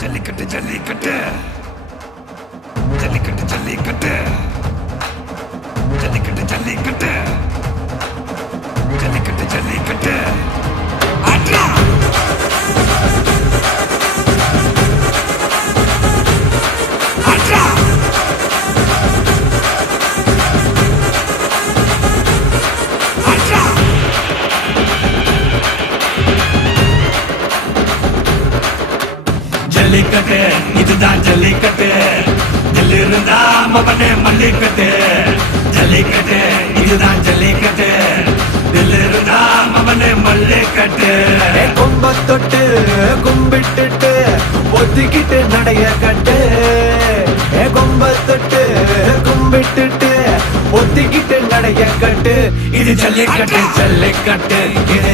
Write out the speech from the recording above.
ஜல்லிக்கட்டு ஜல்லிக்கட்டு ஜல்லிக்கட்டு ஜல்லிக்கட்டு ஜல்லிக்கட்டு ஜல்லிக்கட்டு ஜல்லிக்கட்டு ஜல்லிக்கட்டு ஆட்ரா ஆட்ரா ஆட்ரா ஜல்லிக்கட்டு இதுதான் ஜல்லிக்கட்டு தில் இருந்தா மவனே மல்லிக்கட்டு ஜல்லிக்கட்டு இதுதான் ஜல்லிக்கட்டு தில் இருந்தா மவனே மல்லிக்கட்டு கொம்ப தொட்டு கும்பிட்டுட்டு ஒத்திக்கிட்டு நடைய கட்டு கொம்ப தொட்டு கும்பிட்டுட்டு ஒத்திக்கிட்டு நடைய கட்டு இது ஜல்லிக்கட்டு ஜல்லிக்கட்டு இது